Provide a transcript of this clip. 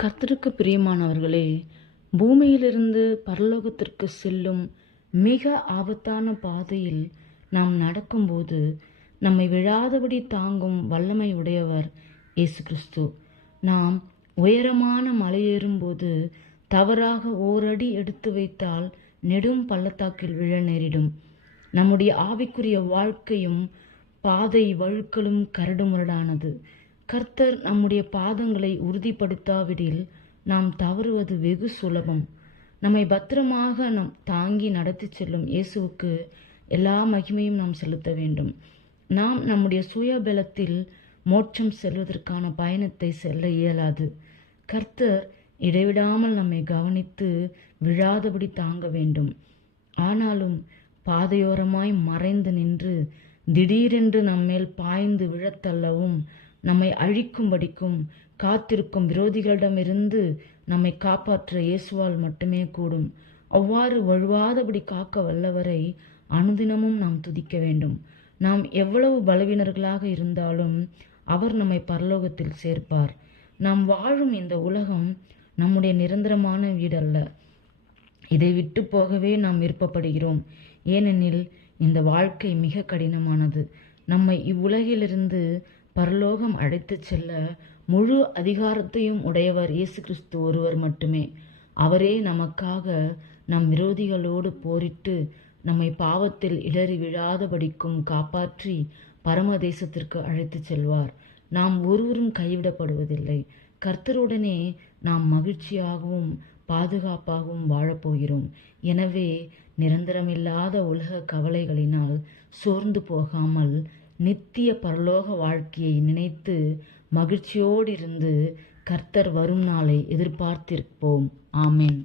கர்த்தருக்கு பிரியமானவர்களே, பூமியிலிருந்து பரலோகத்திற்கு செல்லும் மிக ஆபத்தான பாதையில் நாம் நடக்கும்போது நம்மை விழாதபடி தாங்கும் வல்லமை உடையவர் இயேசு கிறிஸ்து. நாம் உயரமான மலையேறும்போது தவறாக ஓரடி எடுத்து வைத்தால் நெடும் பள்ளத்தாக்கில் விழ நேரிடும். நம்முடைய ஆவிக்குரிய வாழ்க்கையும் பாதை வழுக்கலும் கரடுமுரடானது. கர்த்தர் நம்முடைய பாதங்களை உறுதிப்படுத்தாவிடில் நாம் தவறுவது வெகு சுலபம். நம்மை பத்திரமாக நாம் தாங்கி நடத்தி செல்லும் இயேசுவுக்கு எல்லா மகிமையும் நாம் செலுத்த வேண்டும். நாம் நம்முடைய சுயபலத்தில் மோட்சம் செல்வதற்கான பயணத்தை செல்ல இயலாது. கர்த்தர் இடைவிடாமல் நம்மை கவனித்து விழாதபடி தாங்க வேண்டும். ஆனாலும் பாதையோரமாய் மறைந்து நின்று திடீரென்று நம்மேல் பாய்ந்து விழத்தள்ளவும் நம்மை அழிக்கும்படிக்கும் காத்திருக்கும் விரோதிகளிடமிருந்து நம்மை காப்பாற்ற இயேசுவால் மட்டுமே கூடும். அவ்வாறு வழுவாதபடி காக்க வல்லவரை அனுதினமும் நாம் துதிக்க வேண்டும். நாம் எவ்வளவு பலவீனர்களாக இருந்தாலும் அவர் நம்மை பரலோகத்தில் சேர்ப்பார். நாம் வாழும் இந்த உலகம் நம்முடைய நிரந்தரமான வீடல்ல. இதை விட்டு போகவே நாம் விருப்பப்படுகிறோம். ஏனெனில் இந்த வாழ்க்கை மிக கடினமானது. நம்மை இவ்வுலகிலிருந்து பரலோகம் அழைத்து செல்ல முழு அதிகாரத்தையும் உடையவர் இயேசு கிறிஸ்து ஒருவர் மட்டுமே. அவரே நமக்காக நம் விரோதிகளோடு போரிட்டு நம்மை பாவத்தில் இடறி விழாதபடிக்கும் காப்பாற்றி பரமதேசத்திற்கு அழைத்து செல்வார். நாம் ஒருவரும் கைவிடப்படுவதில்லை. கர்த்தருடனே நாம் மகிழ்ச்சியாகவும் பாதுகாப்பாகவும் வாழப்போகிறோம். எனவே நிரந்தரமில்லாத உலக கவலைகளினால் சோர்ந்து போகாமல் நித்திய பரலோக வாழ்க்கையை நினைத்து மகிழ்ச்சியோடு இருந்து கர்த்தர் வரும் நாளை எதிர்பார்த்திருப்போம். ஆமென்.